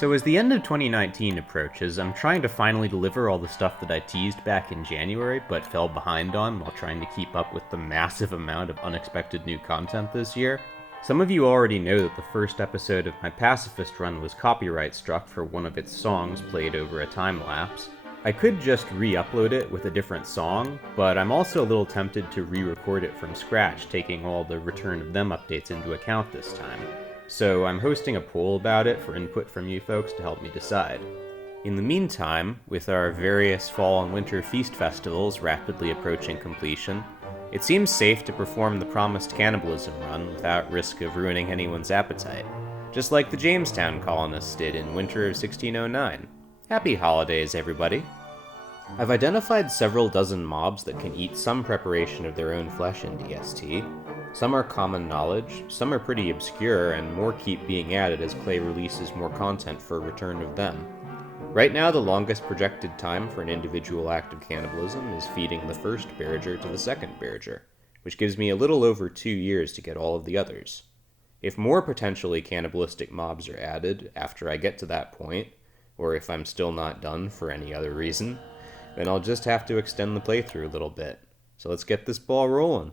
So as the end of 2019 approaches, I'm trying to finally deliver all the stuff that I teased back in January, but fell behind on while trying to keep up with the massive amount of unexpected new content this year. Some of you already know that the first episode of my Pacifist run was copyright struck for one of its songs played over a time lapse. I could just re-upload it with a different song, but I'm also a little tempted to re-record it from scratch, taking all the Return of Them updates into account this time. So I'm hosting a poll about it for input from you folks to help me decide. In the meantime, with our various fall and winter feast festivals rapidly approaching completion, it seems safe to perform the promised cannibalism run without risk of ruining anyone's appetite, just like the Jamestown colonists did in winter of 1609. Happy holidays, everybody! I've identified several dozen mobs that can eat some preparation of their own flesh in DST. Some are common knowledge, some are pretty obscure, and more keep being added as Clay releases more content for Return of Them. Right now, the longest projected time for an individual act of cannibalism is feeding the first Barager to the second Barager, which gives me a little over 2 years to get all of the others. If more potentially cannibalistic mobs are added after I get to that point, or if I'm still not done for any other reason, then I'll just have to extend the playthrough a little bit. So let's get this ball rolling.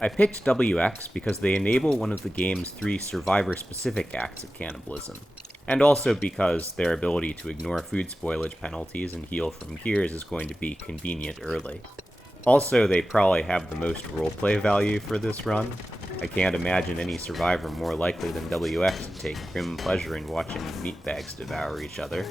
I picked WX because they enable one of the game's 3 survivor-specific acts of cannibalism, and also because their ability to ignore food spoilage penalties and heal from gears is going to be convenient early. Also, they probably have the most roleplay value for this run. I can't imagine any survivor more likely than WX to take grim pleasure in watching meatbags devour each other.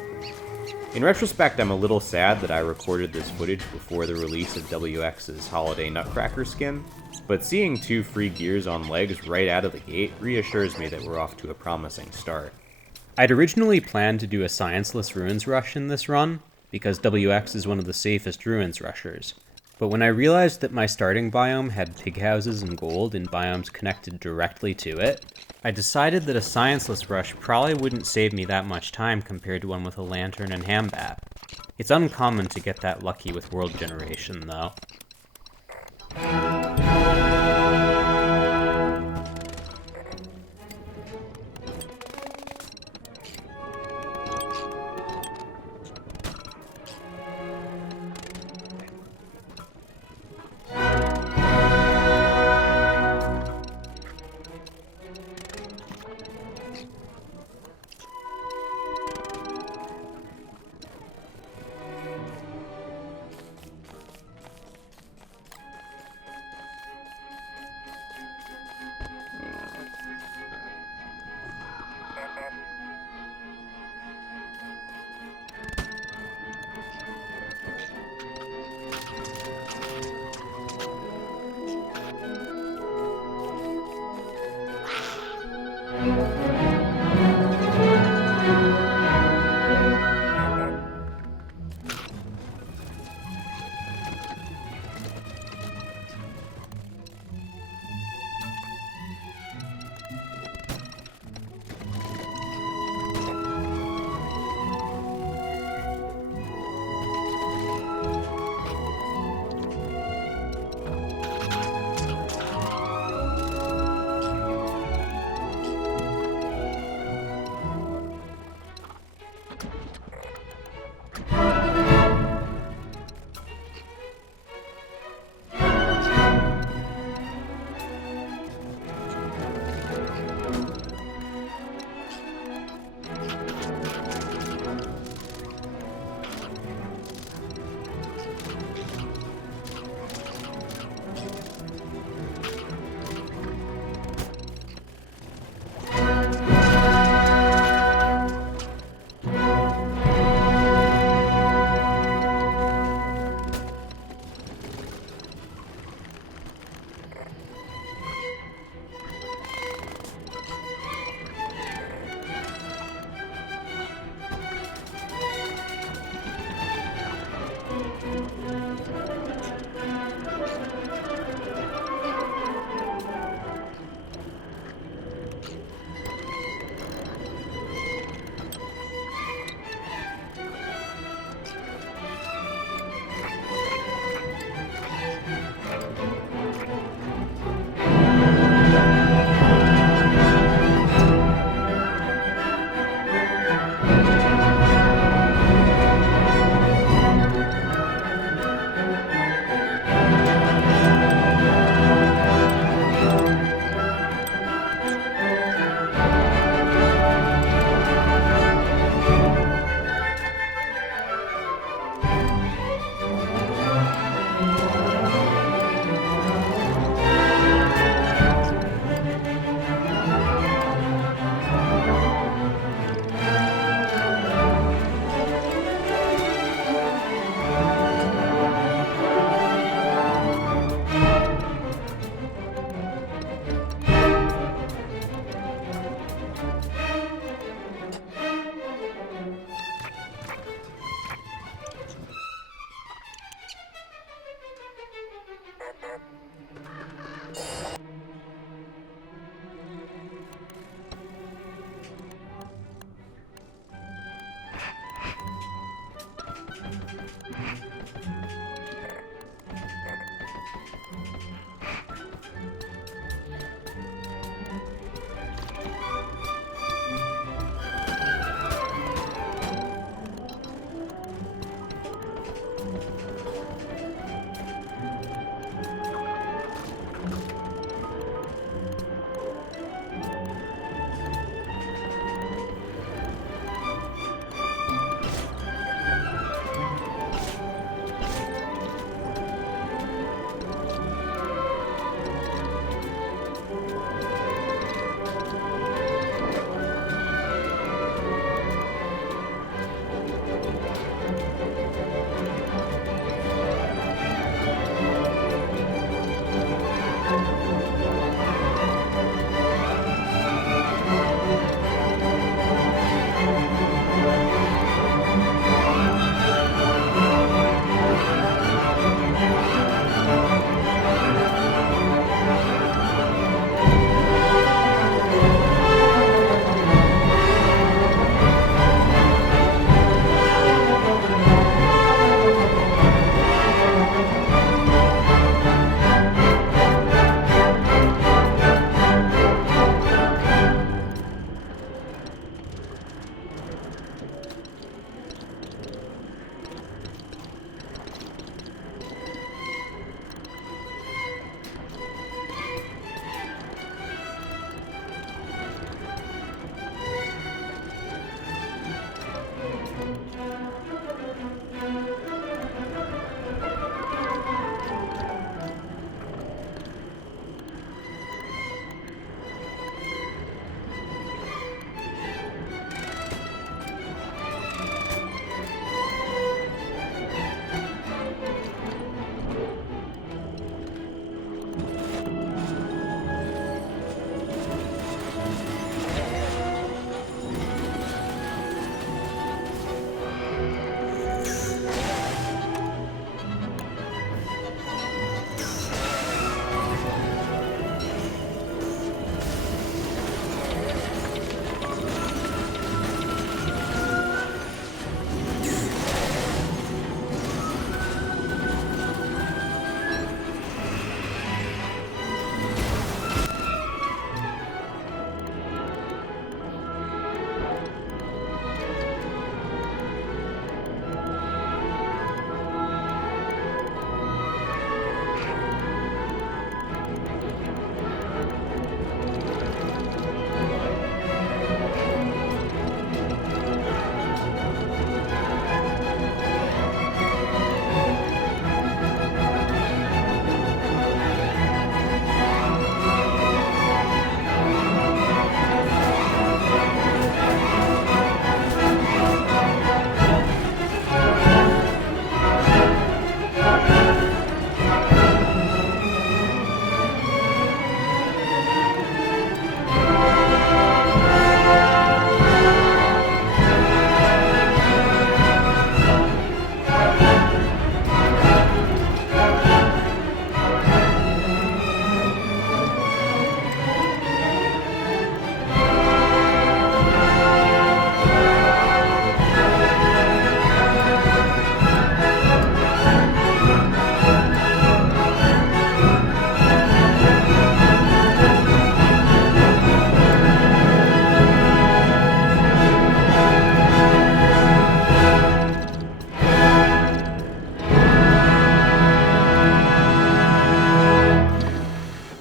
In retrospect, I'm a little sad that I recorded this footage before the release of WX's Holiday Nutcracker skin, but seeing 2 free gears on legs right out of the gate reassures me that we're off to a promising start. I'd originally planned to do a scienceless ruins rush in this run, because WX is one of the safest ruins rushers. But when I realized that my starting biome had pig houses and gold in biomes connected directly to it, I decided that a scienceless rush probably wouldn't save me that much time compared to one with a lantern and hambat. It's uncommon to get that lucky with world generation, though.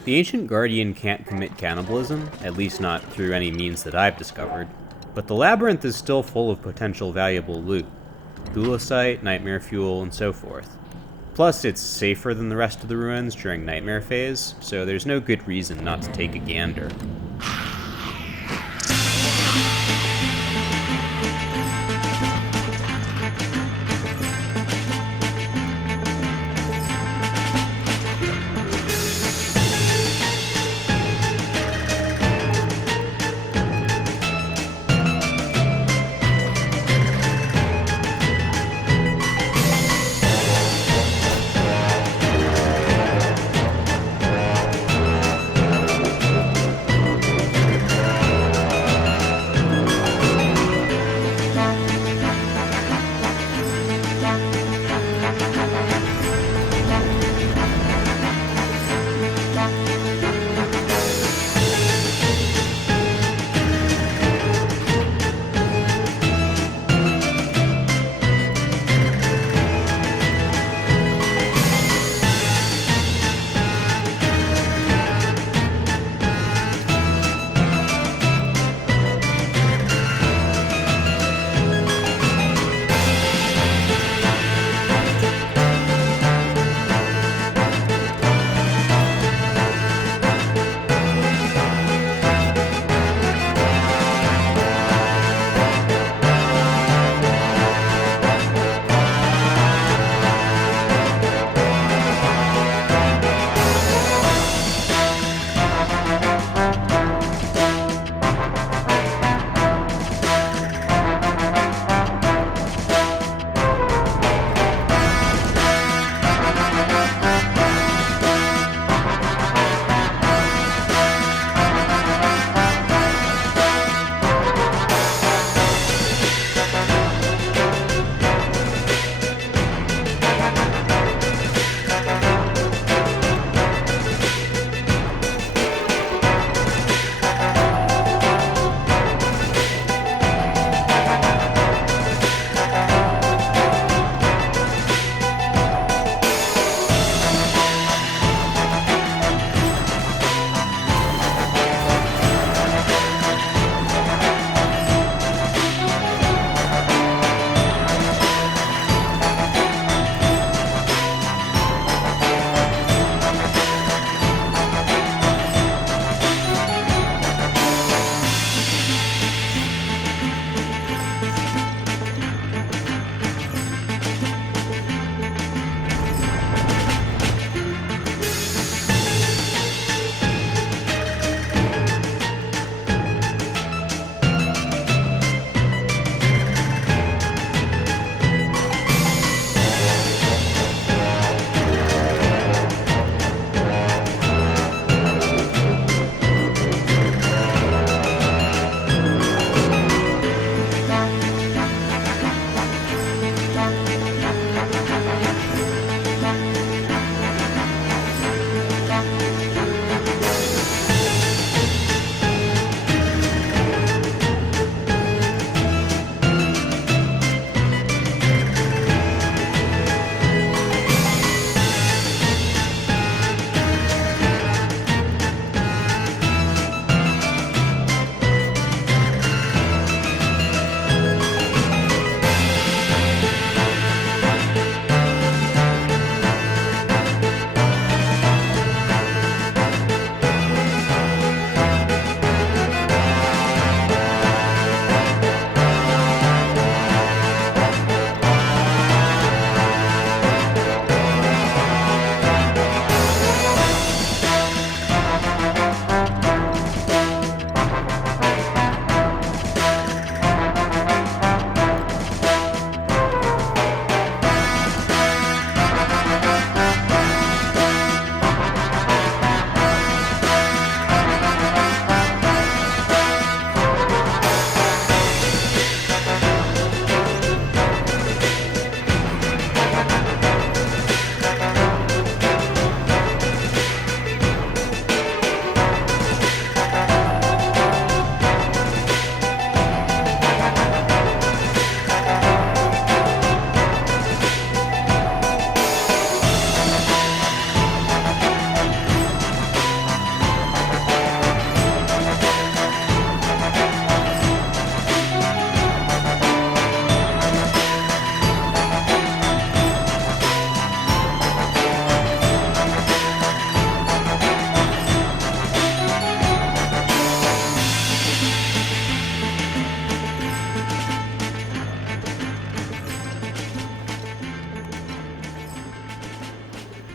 The Ancient Guardian can't commit cannibalism, at least not through any means that I've discovered, but the labyrinth is still full of potential valuable loot. Thulecite, nightmare fuel, and so forth. Plus, it's safer than the rest of the ruins during Nightmare Phase, so there's no good reason not to take a gander.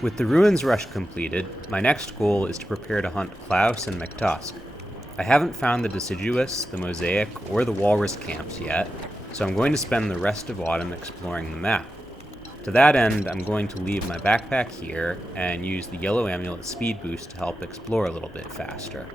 With the Ruins Rush completed, my next goal is to prepare to hunt Klaus and McTusk. I haven't found the Deciduous, the Mosaic, or the Walrus camps yet, so I'm going to spend the rest of autumn exploring the map. To that end, I'm going to leave my backpack here and use the Yellow Amulet speed boost to help explore a little bit faster.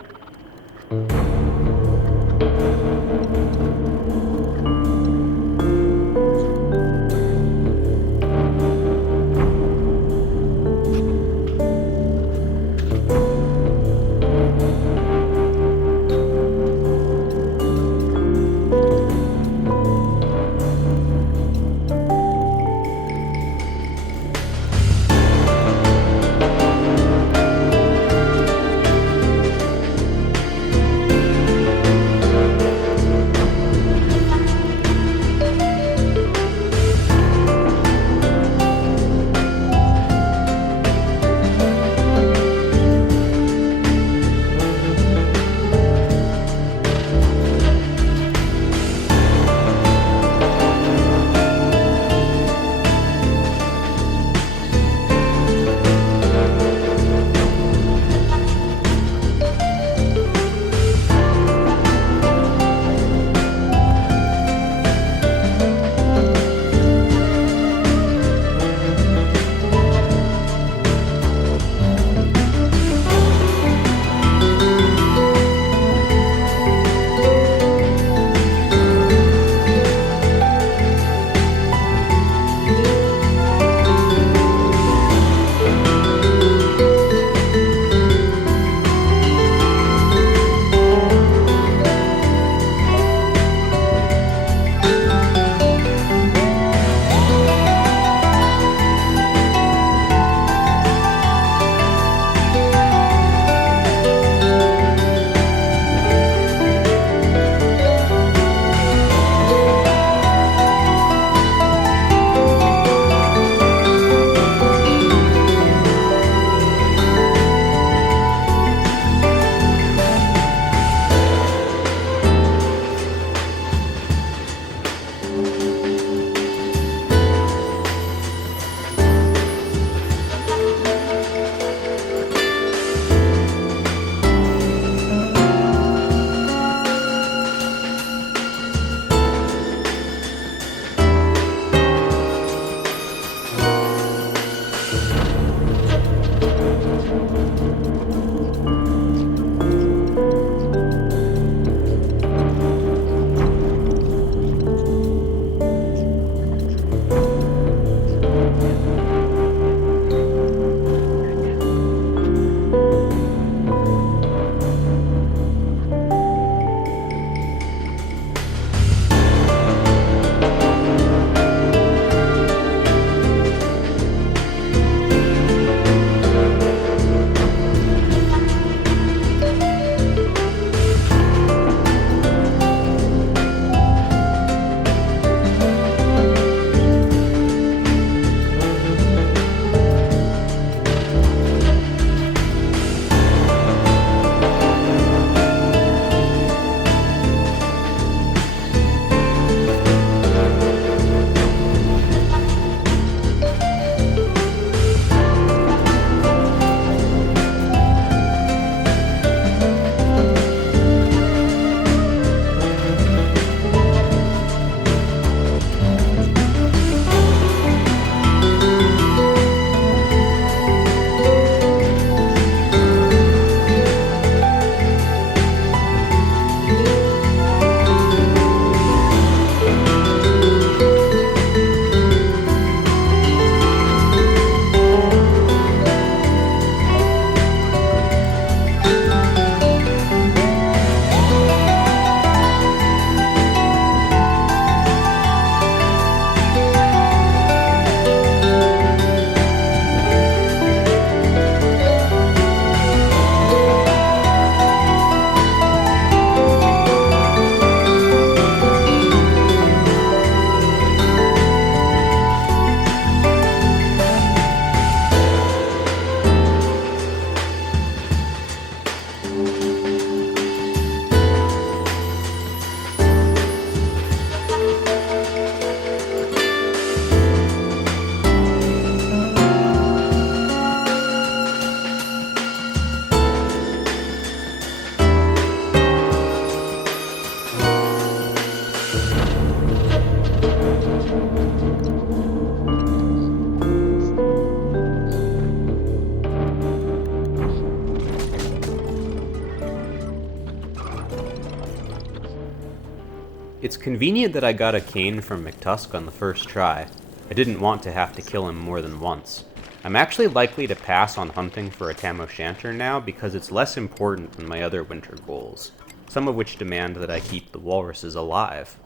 It's convenient that I got a cane from McTusk on the first try. I didn't want to have to kill him more than once. I'm actually likely to pass on hunting for a Tam O'Shanter now because it's less important than my other winter goals, some of which demand that I keep the walruses alive.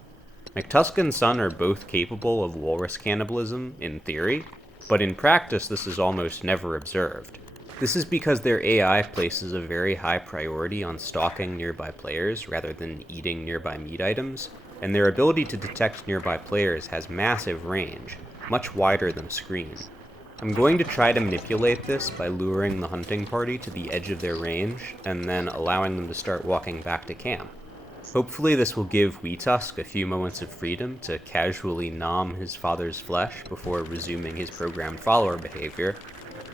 McTusk and Son are both capable of walrus cannibalism, in theory, but in practice this is almost never observed. This is because their AI places a very high priority on stalking nearby players rather than eating nearby meat items, and their ability to detect nearby players has massive range, much wider than Screen. I'm going to try to manipulate this by luring the hunting party to the edge of their range, and then allowing them to start walking back to camp. Hopefully this will give Weetusk a few moments of freedom to casually nom his father's flesh before resuming his programmed follower behavior.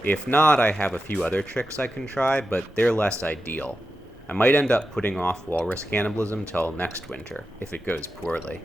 If not, I have a few other tricks I can try, but they're less ideal. I might end up putting off walrus cannibalism till next winter, if it goes poorly.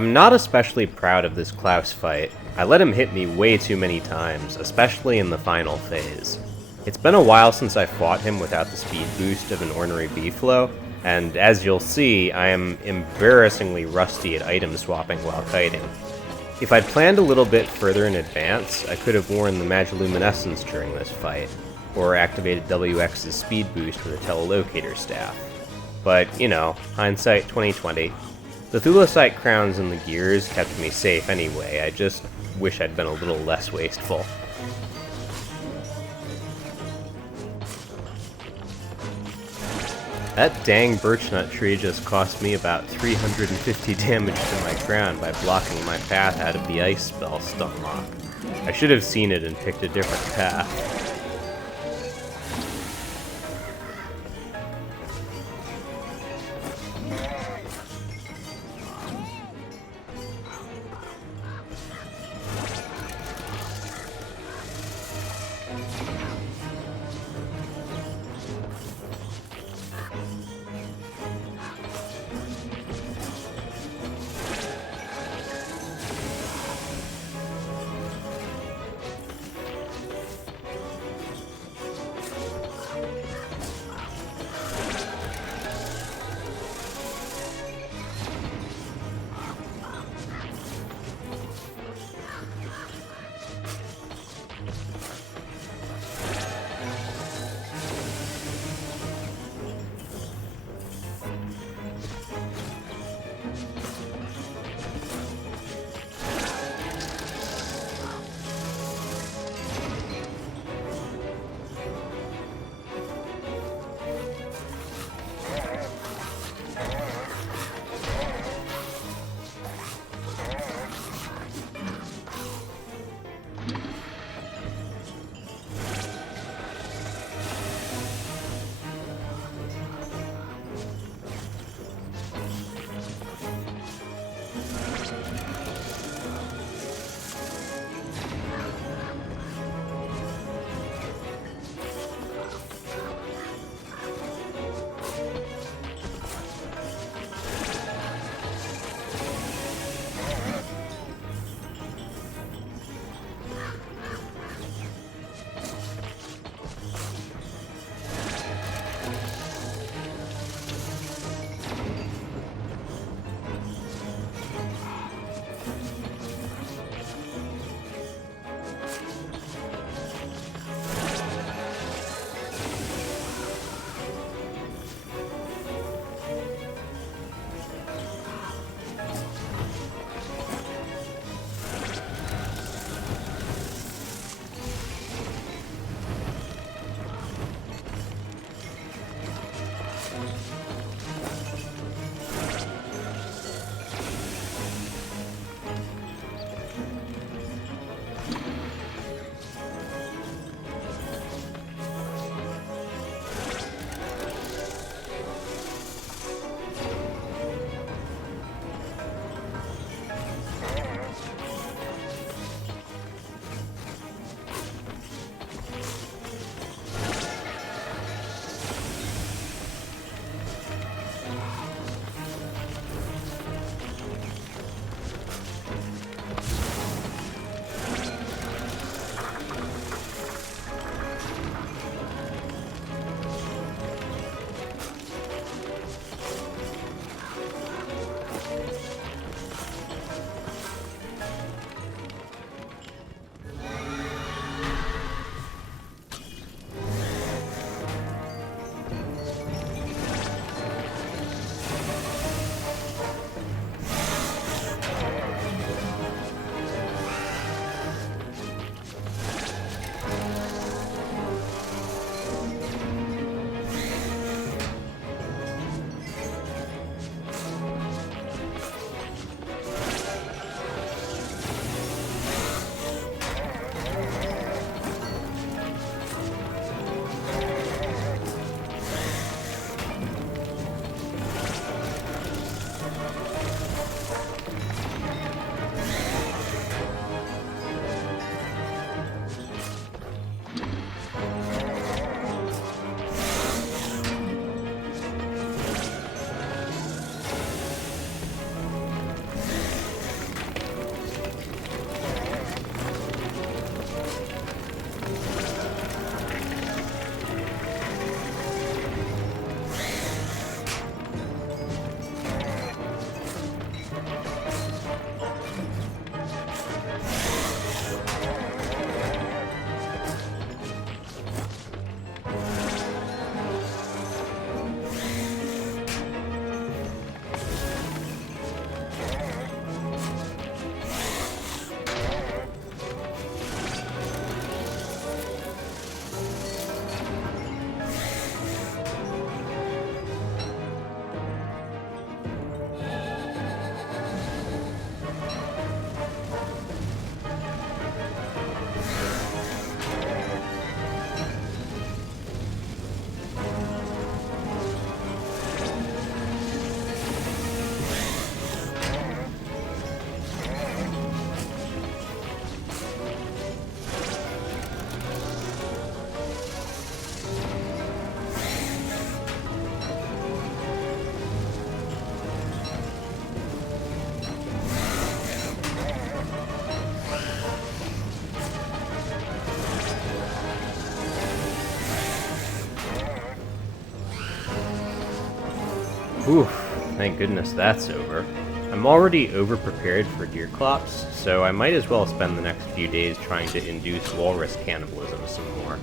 I'm not especially proud of this Klaus fight. I let him hit me way too many times, especially in the final phase. It's been a while since I fought him without the speed boost of an ornery B-flow, and as you'll see, I am embarrassingly rusty at item swapping while kiting. If I'd planned a little bit further in advance, I could have worn the Magiluminescence during this fight, or activated WX's speed boost with a telelocator staff. But, you know, hindsight 2020. The Thulecite crowns and the gears kept me safe anyway, I just wish I'd been a little less wasteful. That dang birchnut tree just cost me about 350 damage to my crown by blocking my path out of the ice spell Stunlock. I should have seen it and picked a different path. Whew, thank goodness that's over. I'm already over-prepared for Deerclops, so I might as well spend the next few days trying to induce walrus cannibalism some more.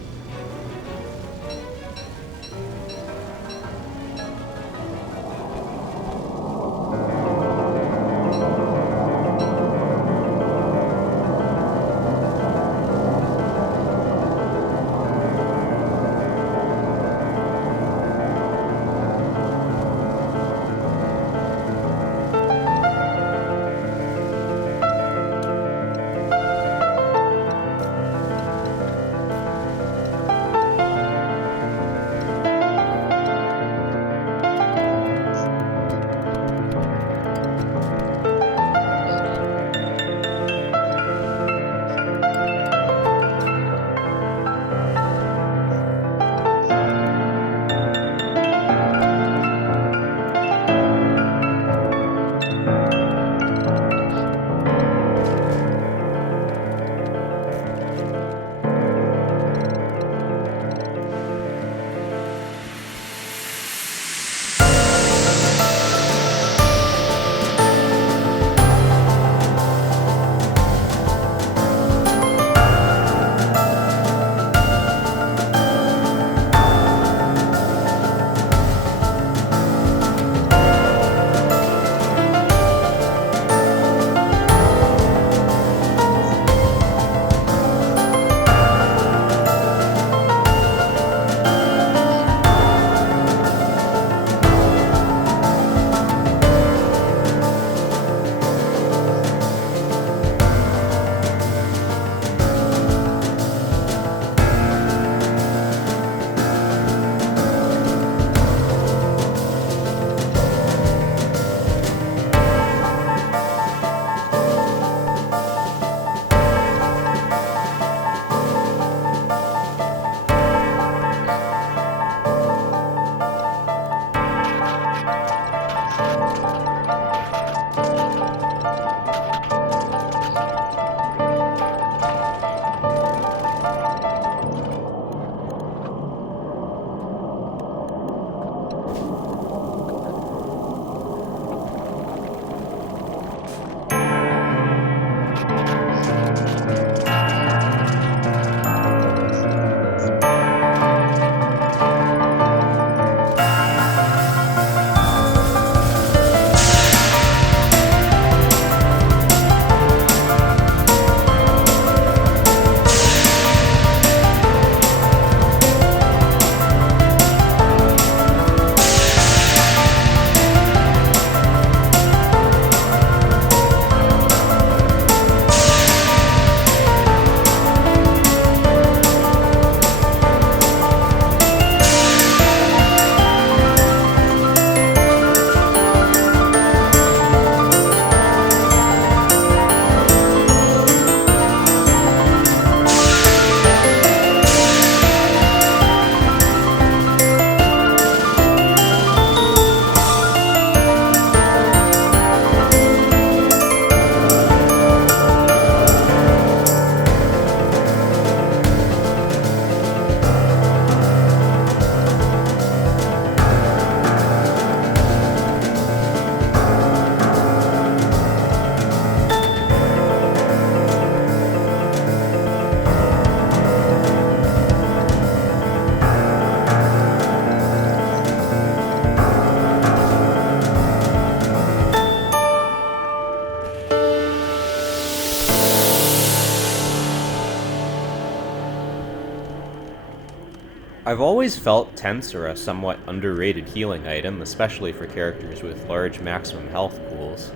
I've always felt tents are a somewhat underrated healing item, especially for characters with large maximum health pools.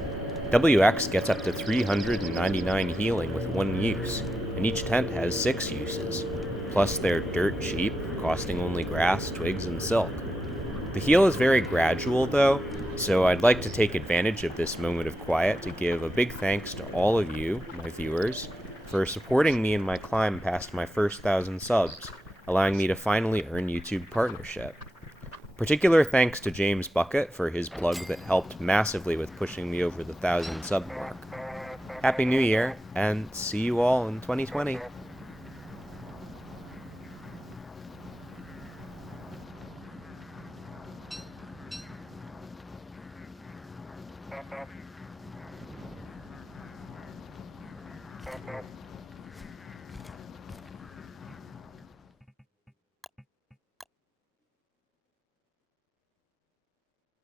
WX gets up to 399 healing with one use, and each tent has 6 uses. Plus they're dirt cheap, costing only grass, twigs, and silk. The heal is very gradual though, so I'd like to take advantage of this moment of quiet to give a big thanks to all of you, my viewers, for supporting me in my climb past my first 1,000 subs, allowing me to finally earn YouTube partnership. Particular thanks to James Bucket for his plug that helped massively with pushing me over the 1,000 sub mark. Happy New Year, and see you all in 2020.